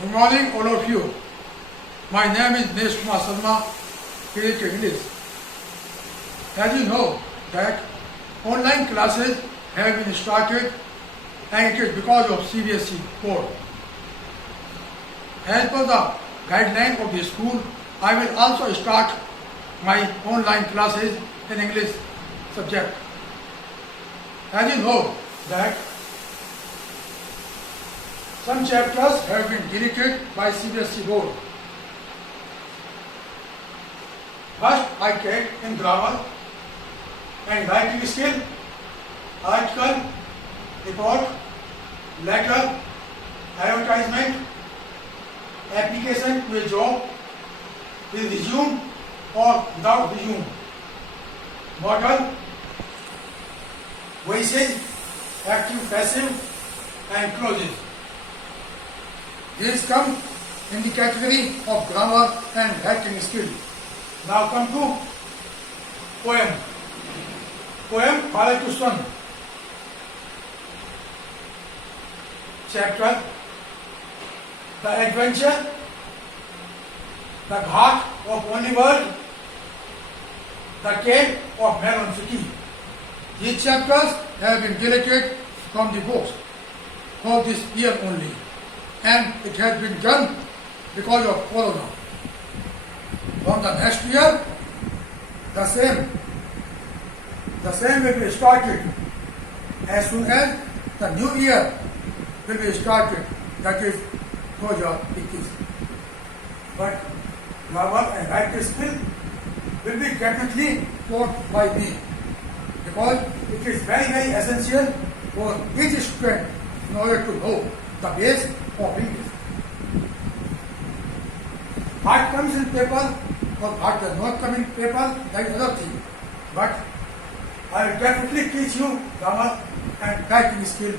Good morning, all of you. My name is Nesh Kumar Sharma, PhD English. As you know that online classes have been started and it is because of CBSE board. As per the guideline of the school, I will also start my online classes in English subject. As you know that some chapters have been deleted by CBSE board. First, I take in grammar and writing skill, article, report, letter, advertisement, application to a job, with resume or without resume, model, voices, active, passive, and clauses. These come in the category of grammar and writing skill. Now come to poem. Poem Bala to Son. Chapter The Adventure, The Ghat of Only World, The Cave of Melon City. These chapters have been deleted from the books for this year only, and it has been done because of Corona. From the next year, the same will be started as soon as the new year will be started, that is 2021. But grammar and writing skill will be definitely taught by me, because it is very, very essential for each student in order to know the base of English. What comes in paper or what does not come in paper, that is another thing. But I will definitely teach you grammar and writing skill,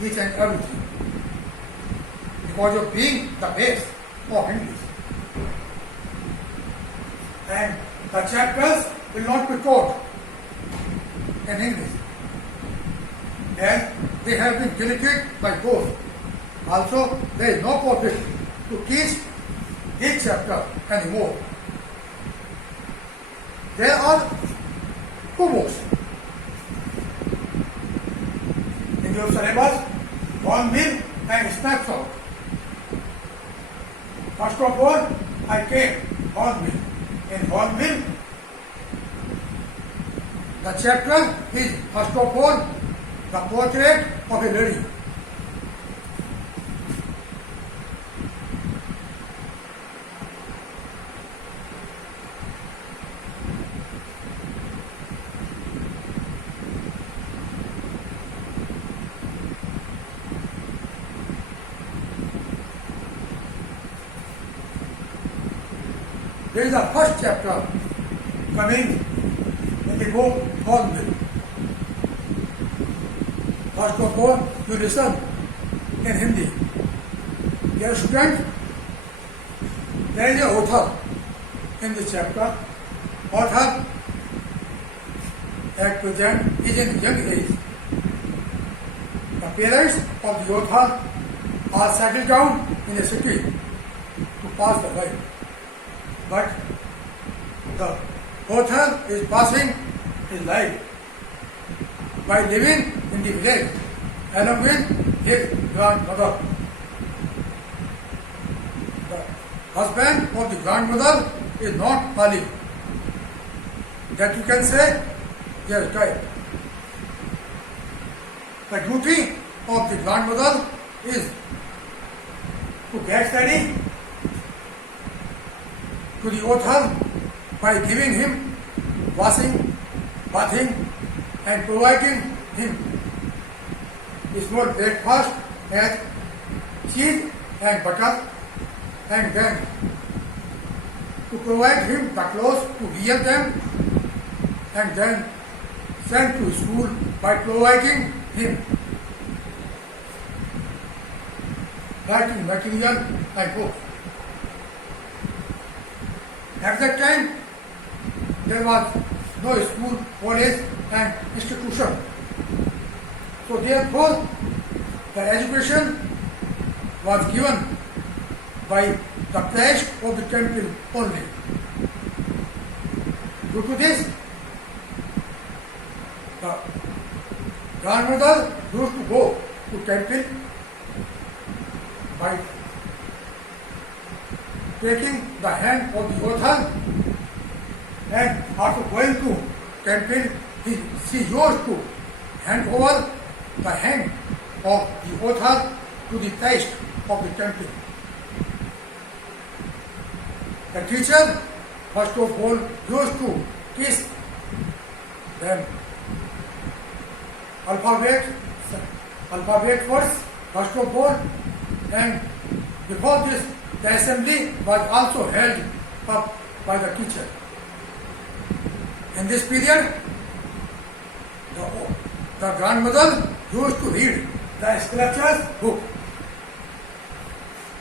each and everything, because of being the base of English. And the chapters will not be taught in English, and they have been deleted by both. Also, there is no purpose to teach each chapter anymore. There are two books in your syllabus, Hornbill and Snapshot. First of all, I take Hornbill. In Hornbill, the chapter is, first of all, the portrait of a lady. There is the first chapter coming in the book Hornbill. First of all, you listen in Hindi. Dear student, there is an author in this chapter. Author at present is in young age. The parents of the author are settled down in a city to pass the life. But the author is passing his life by living in the village along with his grandmother. The husband of the grandmother is not alive. That you can say he has died. The duty of the grandmother is to get ready to the author by giving him washing, bathing, and providing him small breakfast and cheese and butter, and then to provide him the clothes to wear them, and then send to school by providing him writing material and books. At that time, there was no school, college, and institution. So therefore, the education was given by the cash of the temple only. Due to this, the grandmother used to go to temple by taking the hand of the author, and after going to temple, she used to hand over the hand of the author to the priest of the temple. The teacher first of all used to teach them alphabet first of all, and before this the assembly was also held up by the teacher. In this period, the grandmother used to read the scriptures book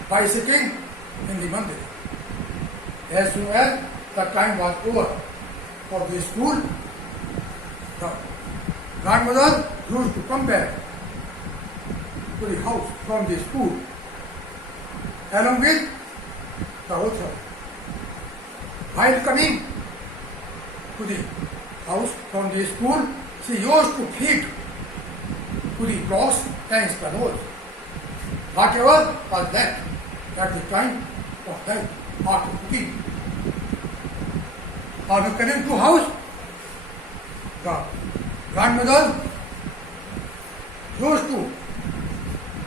by sitting in the mandir. As soon as the time was over for the school, the grandmother used to come back to the house from the school along with the author. While coming to the house from the school, she used to feed to the dogs and sparrows whatever was left at the time of life after cooking. After coming to house, the grandmother used to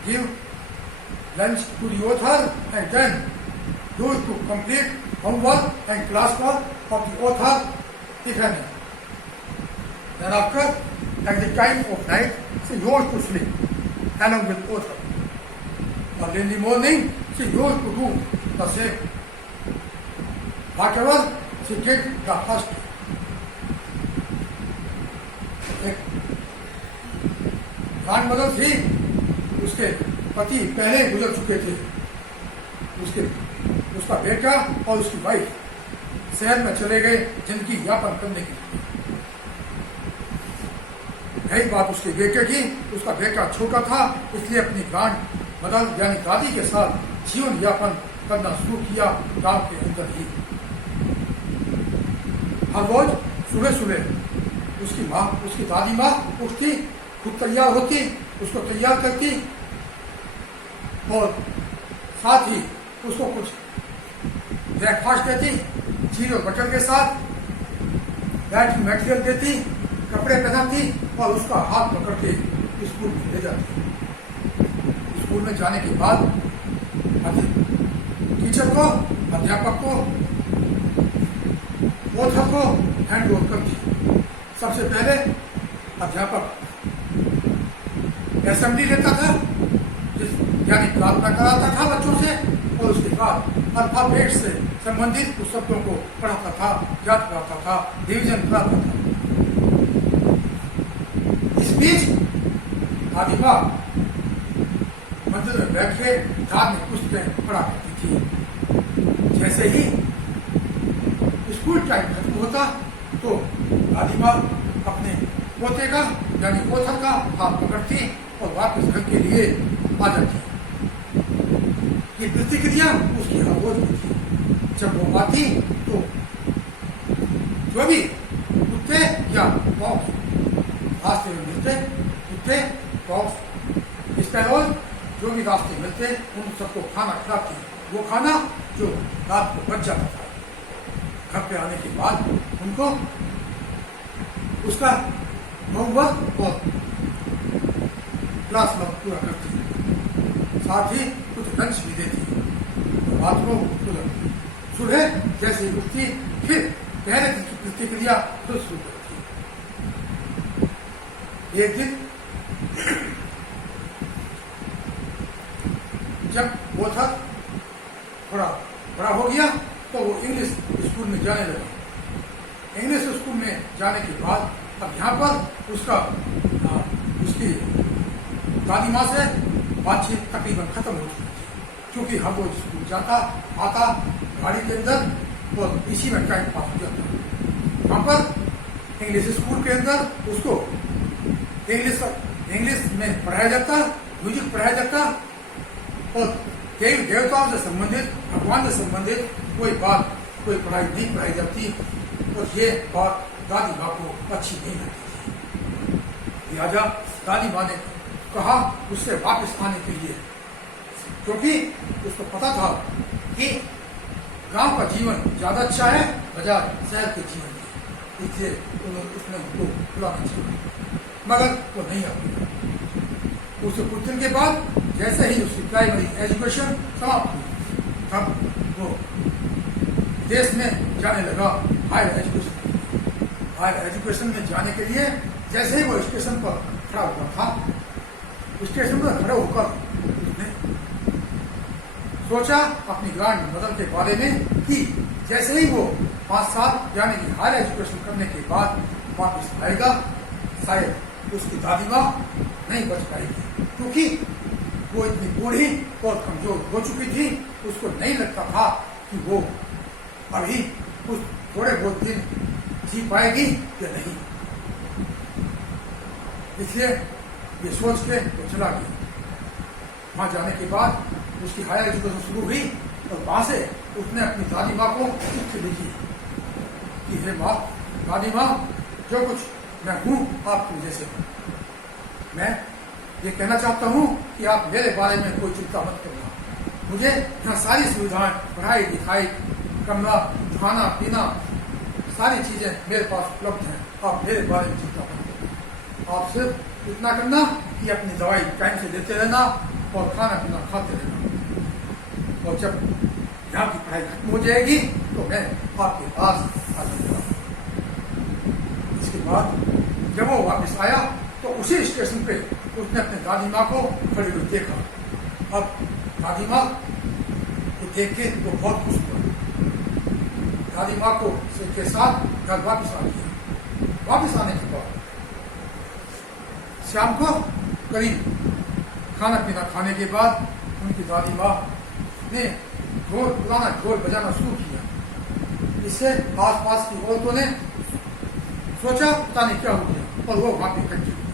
give lunch to the author and then used to complete homework and classwork of the author, if any. Then after, at the time of night, she used to sleep along with author. But in the morning, she used to do the same. Whatever she did the first. ग्रांडमदर थी, उसके पति पहले गुजर चुके थे। उसका बेटा और उसकी वाइफ शहर में चले गए जिंदगी यापन करने के लिए। यही बात उसके बेटे की, उसका बेटा छोटा था, इसलिए अपनी ग्रांड मदर यानी दादी के साथ जीवन यापन करना शुरू किया गांव के अंदर ही। हर रोज सुबह सुबह उसकी दादी माँ उठती, खुद तैयार होती, उसको तैयार करती और साथ ही उसको कुछ ब्रेकफास्ट देती, चीज और बटर के साथ, बैटिंग मटेरियल देती, कपड़े पहनाती और उसका हाथ पकड़ के स्कूल में ले जाती। स्कूल में जाने के बाद टीचर को, अध्यापक को, ऑथर को हैंड ओवर करती। सबसे पहले अध्यापक असेंबली लेता था, यानी प्रार्थना कराता था बच्चों से, और उसके बाद अल्फाबेट से संबंधित कुछ शब्दों को पढ़ाता था, याद कराता था, रिवीजन कराता था। इस बीच दादी माँ मंदिर में बैठ के धार्मिक पुस्तकें पढ़ा करती थी। जैसे ही स्कूल टाइम खत्म होता तो दादी माँ अपने पोते का यानी ऑथर का हाथ पकड़ती और वापस घर के लिए आ जाती। ये प्रतिक्रिया उसकी हर रोज में थी। जब वो आती तो जो भी कुत्ते या डॉग्स रास्ते में मिलते, कुत्ते, डॉग्स, स्पैरोज जो भी रास्ते मिलते, उन सबको खाना खिलाती। वो खाना जो रात को बच जाता था, घर पे आने के बाद उनको उसका होमवर्क और क्लास वर्क पूरा करती, साथ ही कुछ लंच भी देती। रात को सुबह जैसे उठती, फिर पहले दिन की प्रतिक्रिया फिर शुरू करती। एक दिन जब वो था थोड़ा बड़ा हो गया तो वो इंग्लिश स्कूल में जाने लगा। इंग्लिश स्कूल में जाने के बाद अब यहाँ पर उसकी दादी माँ से बातचीत तकरीबन खत्म हो चुकी थी, क्योंकि हम वो स्कूल जाता आता गाड़ी के अंदर और इसी में टाइम पास हो जाता। वहाँ पर इंग्लिश स्कूल के अंदर उसको इंग्लिश में पढ़ाया जाता, म्यूजिक पढ़ाया जाता और देवी देवताओं से संबंधित, भगवान से संबंधित कोई बात, कोई पढ़ाई नहीं पढ़ाई जाती, और ये बात दादी माँ को अच्छी नहीं लगती थी। लिहाजा दादी माँ ने कहा उससे वापस आने के लिए, क्योंकि उसको पता था कि गांव का जीवन ज्यादा अच्छा है बजाय शहर के जीवन के, इसलिए उसने उनको बुलाना चाहिए, मगर वो नहीं आ पाया। उससे कुछ दिन के बाद जैसे ही उसकी प्राइमरी एजुकेशन समाप्त हुई, तब वो देश में जाने लगा हायर एजुकेशन। हायर एजुकेशन में जाने के लिए जैसे ही वो स्टेशन पर खड़ा हुआ था, स्टेशन पर खड़े होकर उसने सोचा अपनी ग्रैंड मदर के बारे में कि जैसे ही वो 5 साल यानी कि हायर एजुकेशन करने के बाद वापस आएगा, शायद उसकी दादी माँ नहीं बच पाएगी, क्योंकि वो इतनी बूढ़ी और कमजोर हो चुकी थी। उसको नहीं लगता था कि वो अभी कुछ थोड़े बहुत दिन जी पाएगी या नहीं, इसलिए ये सोच के वो चला गया। वहां जाने के बाद उसकी हायर एजुकेशन शुरू हुई, और वहां से उसने अपनी दादी माँ को चिट्ठी लिखी कि हे माँ, दादी माँ, जो कुछ मैं हूँ आपकी वजह से हूँ। मैं ये कहना चाहता हूँ कि आप मेरे बारे में कोई चिंता मत करना। मुझे यहाँ सारी सुविधाएं, पढ़ाई लिखाई, कमरा, खाना पीना, सारी चीजें मेरे पास उपलब्ध हैं। आप मेरे बारे में चिंता मत करना। आप सिर्फ इतना करना कि अपनी दवाई टाइम से लेते रहना और खाना पीना खाते रहना, और जब यहाँ की पढ़ाई खत्म हो जाएगी तो मैं आपके पास आ जाऊंगा। इसके बाद जब वो वापस आया तो उसी स्टेशन पे उसने अपने दादी माँ को खड़ी हुई देखा। अब दादी माँ को देख के वो बहुत खुश हुआ। दादी माँ को के साथ घर वापस आ गया। वापस आने के बाद शाम को करीब खाना पीना खाने के बाद उनकी दादी माँ ने ढोल बजाना शुरू किया। इससे आस पास की औरतों ने सोचा पता नहीं क्या हो गया, और वो वहां पे इकट्ठी हुई।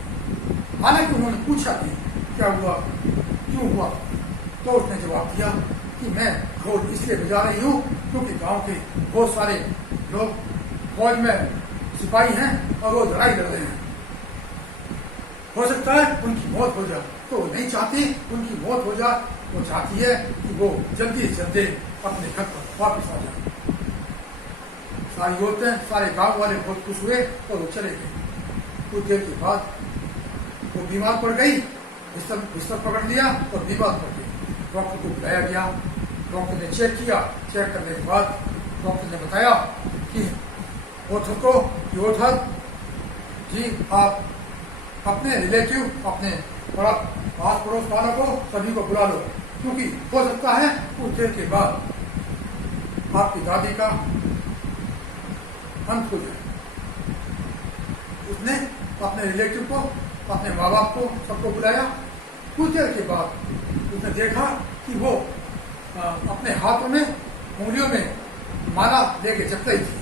हालांकि उन्होंने पूछा कि क्या हुआ, क्यों हुआ, तो उसने जवाब दिया कि मैं ढोल इसलिए बजा रही हूँ क्योंकि गांव के बहुत सारे लोग फौज में सिपाही हैं और वो लड़ाई लड़ रहे हैं। हो सकता है उनकी मौत हो जाए, तो वो नहीं चाहती उनकी मौत हो जाए। वो चाहती है कि वो जल्दी से जल्दी अपने घर पर वापस आ जाए। सारी औरतें, सारे गांव वाले बहुत खुश हुए और वो चले गए। कुछ देर के बाद वो बीमार पड़ गई, बिस्तर पकड़ लिया और बीमार पड़ गई। डॉक्टर को बुलाया गया। डॉक्टर ने चेक किया। चेक करने के बाद डॉक्टर ने बताया कि ओथर जी, आप अपने रिलेटिव, अपने आस पड़ोस वालों को सभी को बुला लो, क्योंकि हो सकता है कुछ देर के बाद आपकी दादी का अंत हो जाए। उसने अपने रिलेटिव को, अपने माँ बाप को, सबको बुलाया। कुछ देर के बाद उसने देखा कि वो अपने हाथों में, उंगलियों में माला लेके चल रही थी,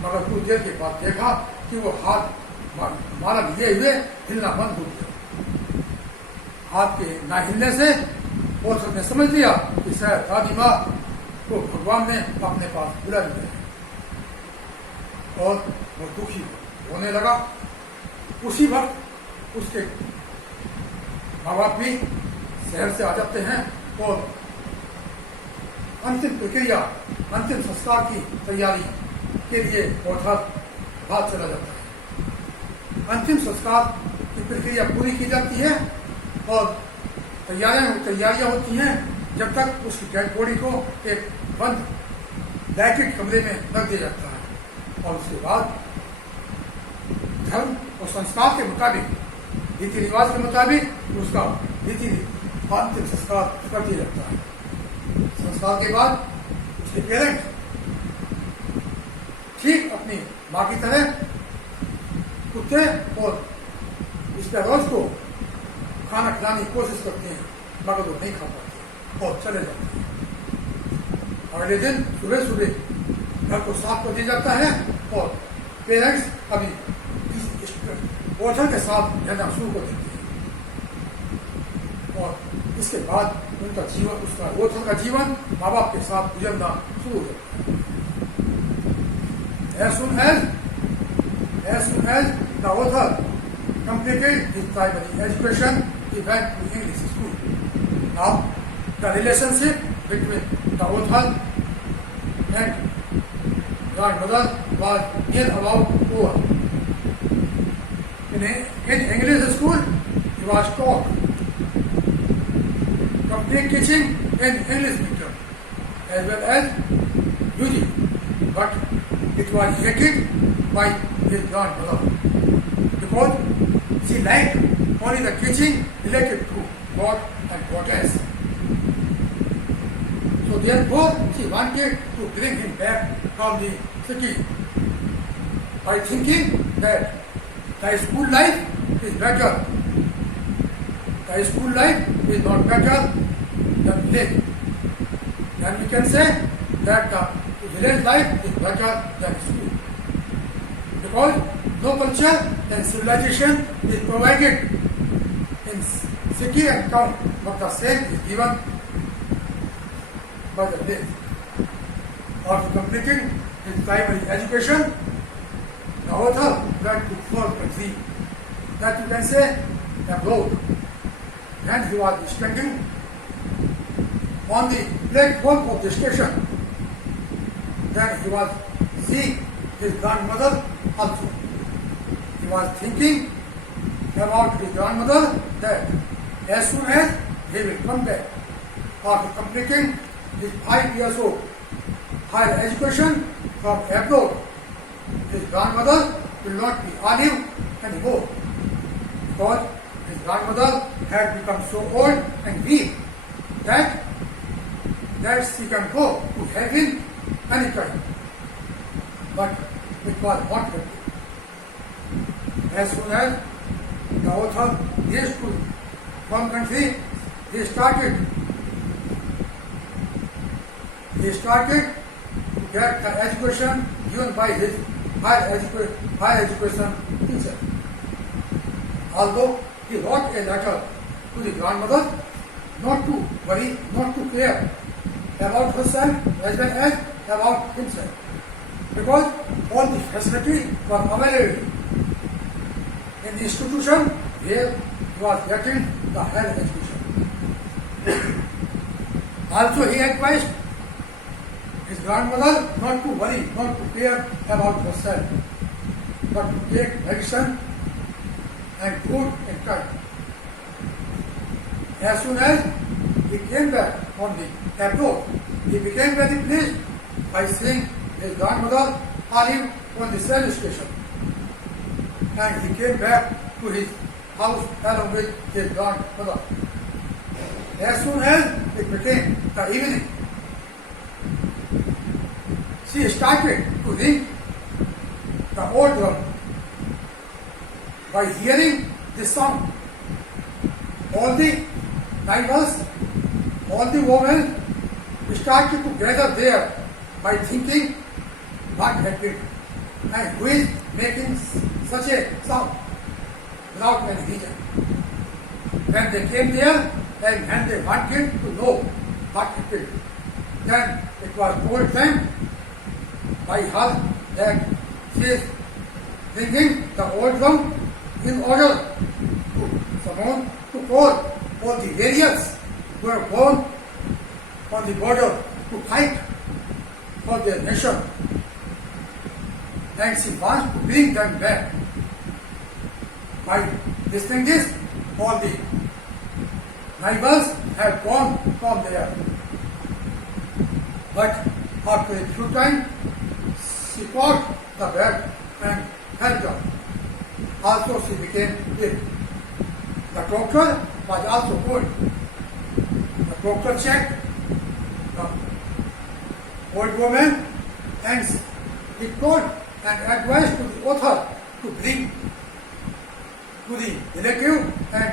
मगर कुछ देर के बाद देखा कि वो हाथ माला लिए हुए हिलना बंद हो गया। हाथ के ना हिलने से वो सबने समझ लिया कि शायद दादी माँ को भगवान ने अपने पास बुला लिया है, और वो दुखी होने लगा। उसी वक्त उसके माँ बाप भी शहर से आ जाते हैं और अंतिम प्रक्रिया, अंतिम संस्कार की तैयारी के लिए ओथर बाहर चला जाता है। अंतिम संस्कार की प्रक्रिया पूरी की जाती है और तैयारियां होती हैं जब तक उसकी डेड बॉडी को एक बंद लाइटेड कमरे में रख दिया जाता है, और उसके बाद धर्म और संस्कार के मुताबिक, रीति रिवाज के मुताबिक उसका अंतिम संस्कार कर दिया जाता है। संस्कार के बाद उसके पेरेंट्स ठीक अपनी माँ की तरह कुत्ते और स्पैरोज को खाना खिलाने की कोशिश करते हैं, मगर वो नहीं खा पाते और चले जाते हैं। अगले दिन सुबह सुबह घर को साफ कर दिया जाता है और पेरेंट्स अभी ओथर के साथ रहना शुरू कर देते हैं। और इसके बाद उनका जीवन, उसका ओथल का जीवन माँ बाप के साथ गुजरना शुरू हो जाता है। As soon as the author completed his primary education, he went to English school. Now, the relationship between the author and grandmother was near about over. In English school, he was taught complete teaching in English medium as well as music, but it was hated by his grandmother because she liked only the teaching related to God and goddess. So therefore, she wanted to bring him back from the city by thinking that the school life is better. The school life is not better than village. Then we can say that the village life is better than school. Because no culture and civilization is provided in city and town, but the same is given by the village. After completing his primary education, the author went to foreign country, that you can say abroad. And he was standing on the platform of the station. Then he was seeing his grandmother also. He was thinking about his grandmother that as soon as he will come back after completing his 5 years old higher education from abroad, his grandmother will not be alive anymore because his grandmother had become so old and weak that she can go to heaven anytime. But it was not happening. As soon as the author reached to one country, he started to get the education given by his higher education teacher. Although he wrote a letter to the grandmother not to worry, not to care about herself as well as about himself, because all the facilities were available in the institution where he was getting the higher education. Also, he advised his grandmother not to worry, not to care about herself, but to take medicine and food in time. As soon as he came back on the abroad, he became very pleased by seeing his grandmother alive on the railway station. And he came back to his house along with his grandmother. As soon as it became the evening, she started to ring the old drum. By hearing this sound, all the neighbors, all the women started to gather there by thinking what happened and who is making such a sound without any reason. When they came there and when they wanted to know what happened, then it was told them by her that she is ringing the old drum in order to summon, to call all the warriors who are born on the border to fight for their nation. And she wants to bring them back. By listening this, all the neighbors have gone from there. But after a few time, she caught the bed and fell down. Also she became ill. The doctor was also good. The doctor checked the old woman and he told and advised to the author to bring to the relative and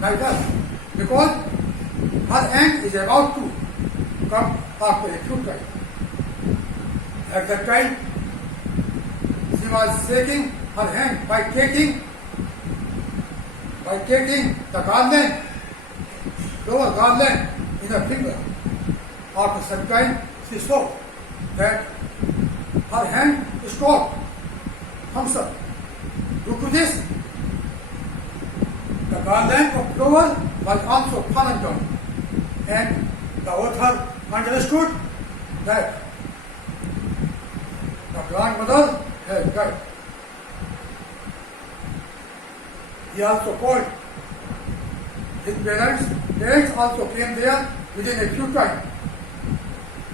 neighbor because her end is about to come after a few time. At that time, she was shaking her hand by taking the garland blow a garland in her finger. After some time, she saw that her hand stopped. Thumbs up. Due to this, the garland of flower was also fallen down, and the author understood that the grandmother had died. He also called his parents. Parents also came there within a few times.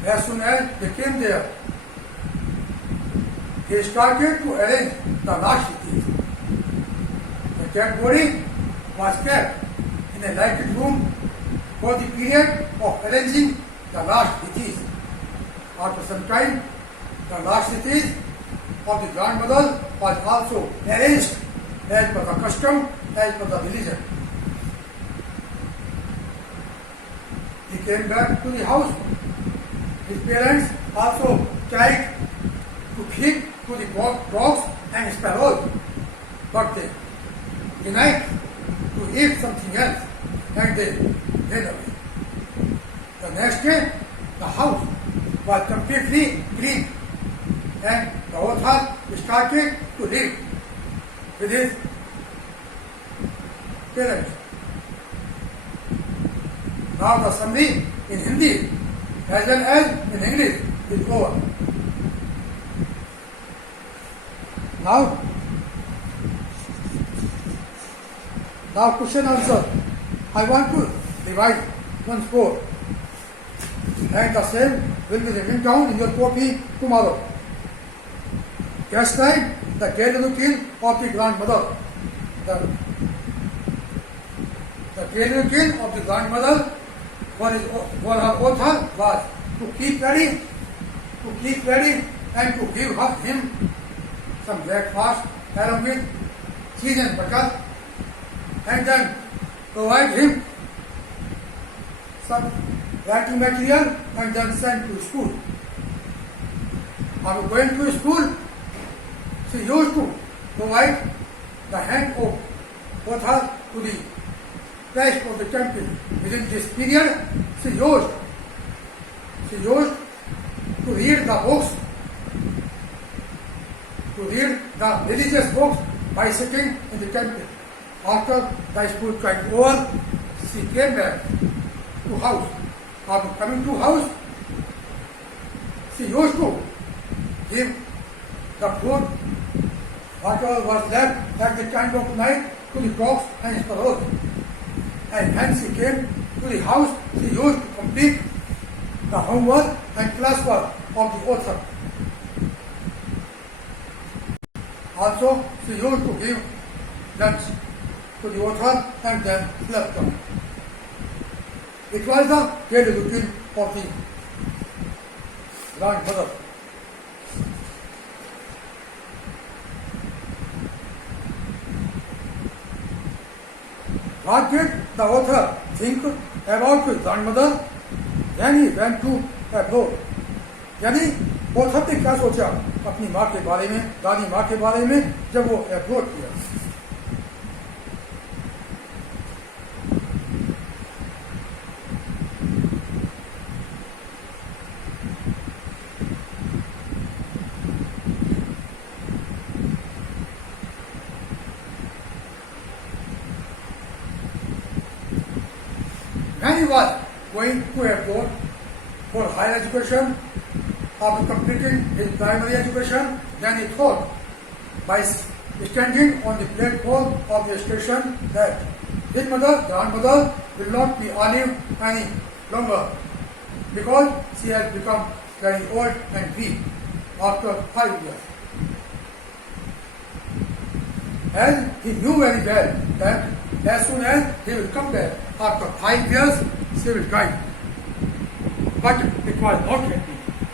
As soon as they came there, he started to arrange the last cities. The dead body was kept in a lighted room for the period of arranging the last cities. After some time, the last cities of the grandmother was also arranged as per the custom, as per the religion. He came back to the house. His parents also tried to feed to the dogs and sparrows, but they denied to eat something else, and they ran away. The next day, the house was completely clean, and the author started to live with his parents. Now the summary in Hindi as well as in English is over. Now question answer. I want to revise once more, and the same will be written down in your copy tomorrow. Describe the daily routine of the grandmother. The daily routine of the grandmother for her author was to keep ready and to give him some breakfast along with cheese and butter, and then provide him some writing material and then send to school. After going to school, she used to provide the hand of author to the rest of the temple. Within this period, she used to read the books, to read the religious books by sitting in the temple. After the school time over, she came back to house. After coming to house, she used to give the food, whatever was left at the time of night, to the dogs and sparrows. And when she came to the house, she used to complete the homework and classwork of the author. Also, she used to give lunch to the author and then slept on. It was the daily routine of the grandmother. What did the author think about his grandmother when he went to abroad? यानी author ने क्या सोचा अपनी माँ के बारे में, दादी माँ के बारे में जब वो abroad किया? When he was going to abroad for higher education, after completing his primary education, then he thought by standing on the platform of the station that his grandmother will not be alive any longer because she has become very old and weak after 5 years. As he knew very well that as soon as he will come back after 5 years, she will die. But it was not happening.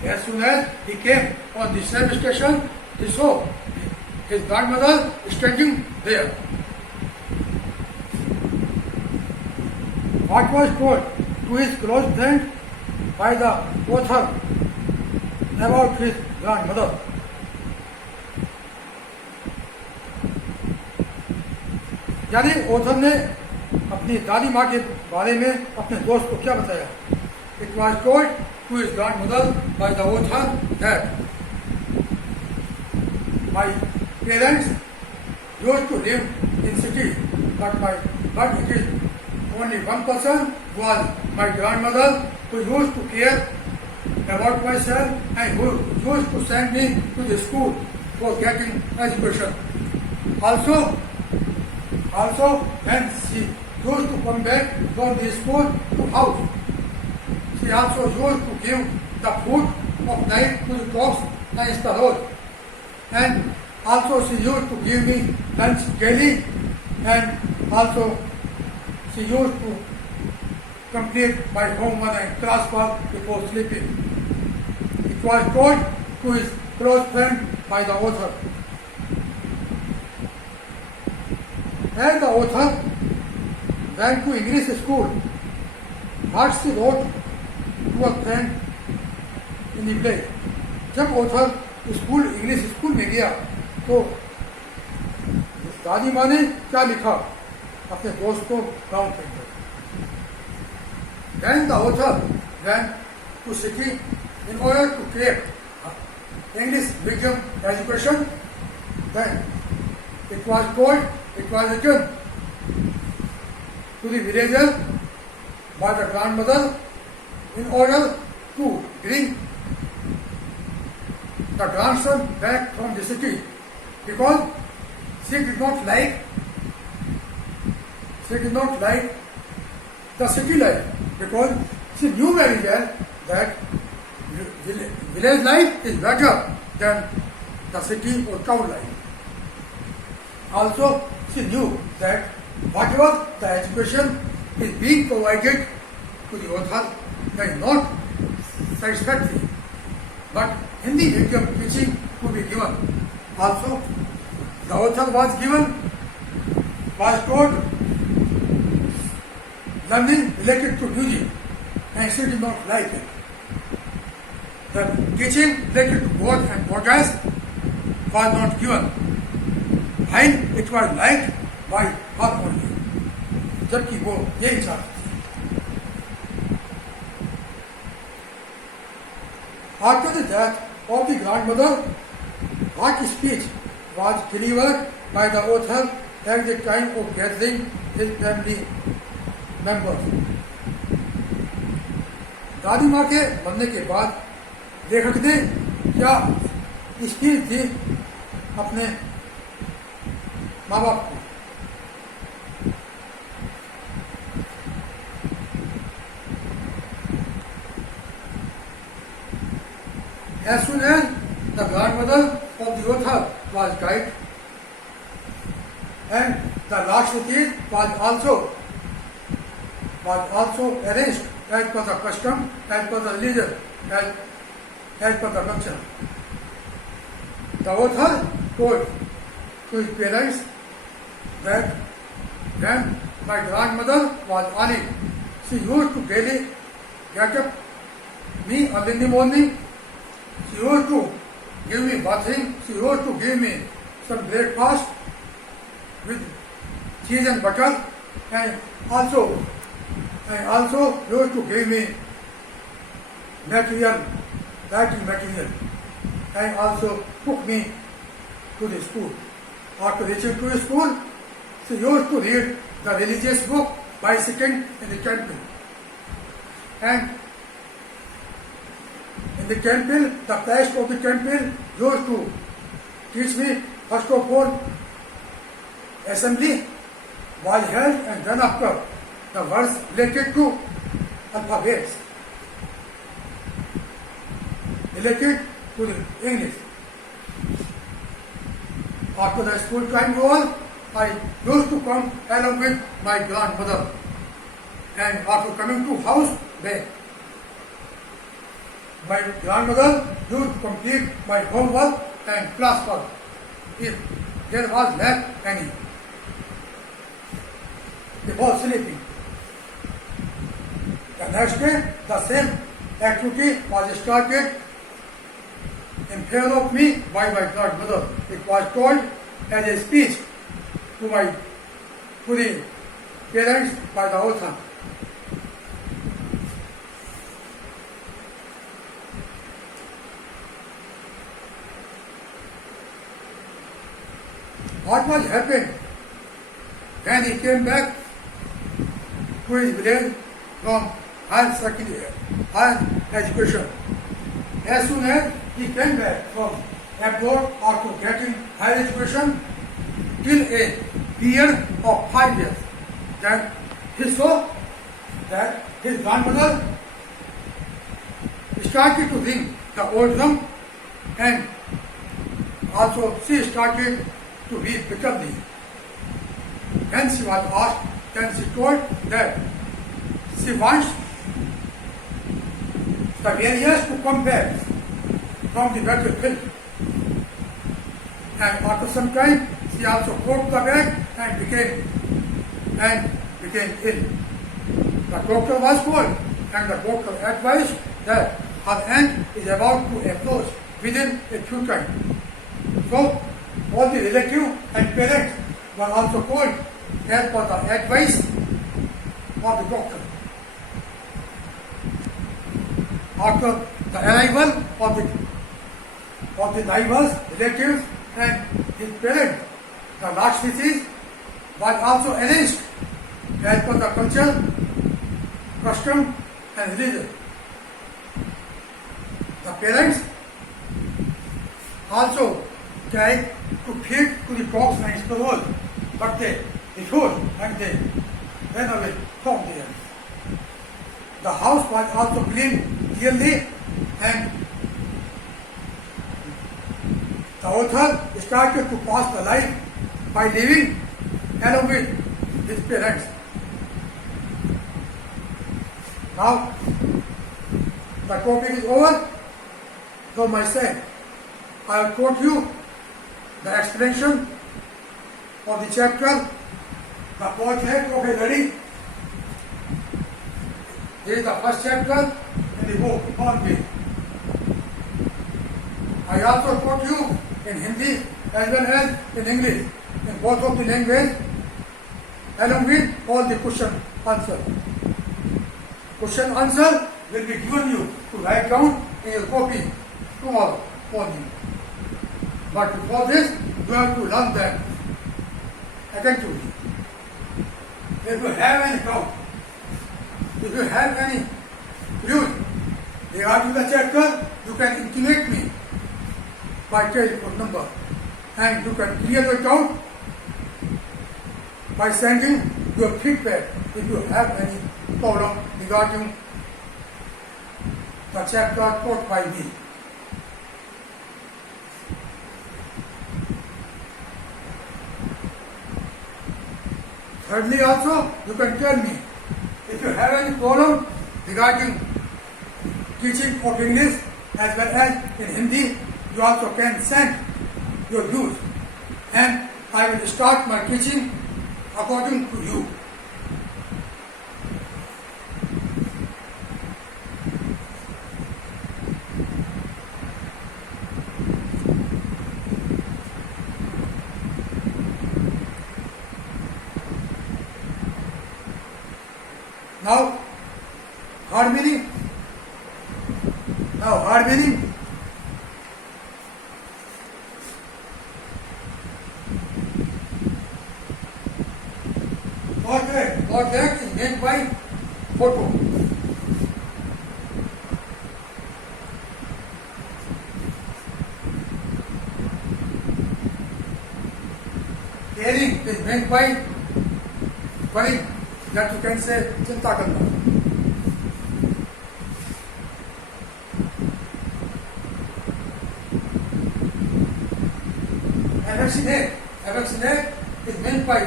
As soon as he came on the same station, he saw his grandmother standing there. What was told to his close friend by the author about his grandmother? यानी author ने अपनी दादी माँ के बारे में अपने दोस्त को क्या बताया? It was told to his grandmother by the author that my parents used to live in city, but it is only one person was my grandmother who used to care about myself and who used to send me to the school for getting education. Also, when she used to come back from the school to house, she also used to give the food of night to the dogs and sparrows. And also she used to give me lunch daily, and also she used to complete my homework and classwork before sleeping. It was told to his close friend by the author. As the author went to English school, what she wrote to a friend in the play. जब author school English school में गया तो दादी माँ ने क्या लिखा अपने दोस्त को गाँव के अंदर. Then the author went to city in order to take English medium education. Then it was told, it was written to the villager by the grandmother in order to bring the grandson back from the city, because she did not like the city life, because she knew very well that village life is better than the city or town life. Also, she knew that whatever the education is being provided to the author is not satisfactory, but Hindi medium teaching to be given. Also, the author was told learning related to music, and she did not like it. The teaching related to God and goddess was not given, while it was liked by her only. जबकि वो यही चाहती थी. After the death of the grandmother, what speech was delivered by the author at the time of gathering his family members. दादी माँ के मरने के बाद लेखक ने क्या स्पीच दी अपने माँ बाप को. As soon as the grandmother of the author was died, and the last speech was also arranged as per the custom, as per the religion, as per the culture. The author told to his parents that when my grandmother was alive, she used to daily get up me early in the morning. She used to give me bathing. She used to give me some breakfast with cheese and butter, and also used to give me writing material, and also took me to the school. After reaching to the school, she used to read the religious book by sitting in the temple. And in the temple, the priest of the temple used to teach me, first of all, assembly was held, and then after the words related to alphabets, related to the English. After the school time was, I used to come along with my grandmother, and after coming to house, my grandmother used to complete my homework and classwork, if there was left any, before sleeping. The next day, the same activity was started in favor of me by my grandmother. It was told as a speech to the parents by the author. What was happened when he came back to his village from higher education? As soon as he came back from abroad after getting higher education, till a period of 5 years, then he saw that his grandmother started to sing the old drum, and also she started to weep bitterly. When she was asked, then she told that she wants the warriors to come back from the battlefield. And after some time, she also broke the back and became ill. The doctor was called, and the doctor advised that her end is about to approach within a few time. So all the relatives and parents were also called as per the advice of the doctor. After the arrival of the diverse relatives and his parents, the last visit was also arranged as per the culture, custom and religion. The parents also tried to feed to the dogs and squirrels, but they refused and they ran away from there. The house was also cleaned clearly, and the author started to pass the life by living along with his parents. Now, the topic is over. So my son, I have taught you the explanation of the chapter, the portrait of a lady. This is the first chapter in the book on me. I also taught you in Hindi as well as in English, in both of the languages, along with all the question answer. Question answer will be given you to write down in your copy tomorrow morning. But before this, you have to learn them attentively. If you have any doubt, if you have any views regarding the chapter, you can intimate me by telephone number, and you can clear the doubt by sending your feedback if you have any problem regarding the chapter taught by me. Thirdly, also, you can tell me if you have any problem regarding teaching of English as well as in Hindi. You also can send your views, and I will start my teaching according to you. Now, hard meaning. Portrait is made by photo. Caring is made by worrying, that you can say चिंता करना. Affectionate is meant by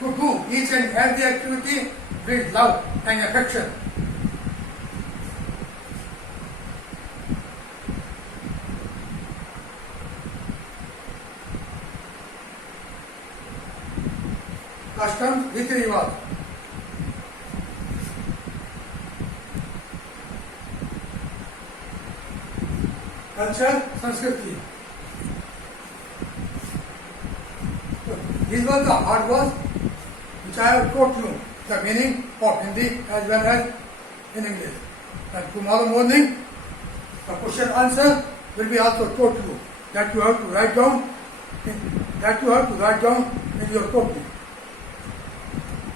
to do each and every activity with love and affection. Custom, रीति रिवाज. Culture, संस्कृति. These were the hard words which I have taught you, the meaning of Hindi as well as in English. And tomorrow morning, the question answer will be also taught you that you have to write down in your copy.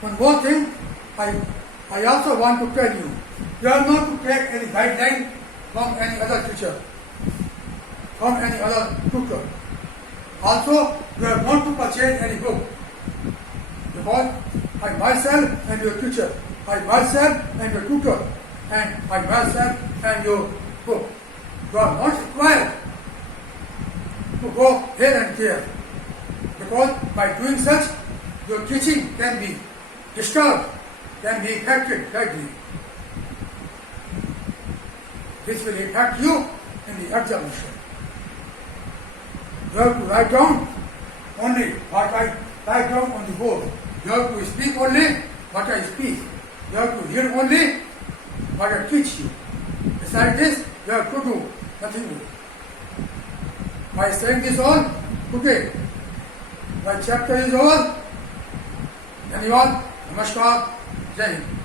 One more thing, I also want to tell you, you are not to take any guideline from any other teacher, from any other tutor. Also, you are not to purchase any book, because I myself am your teacher, I myself am your tutor, and I myself am your book. You are not required to go here and there, because by doing such, your teaching can be disturbed, can be affected badly. This will impact you in the examination. You have to write down only what I write down on the board. You have to speak only what I speak. You have to hear only what I teach you. Besides this, you have to do nothing more. By saying this all, today, my chapter is over. Dhanyavad, Namaskar, Jai Hind.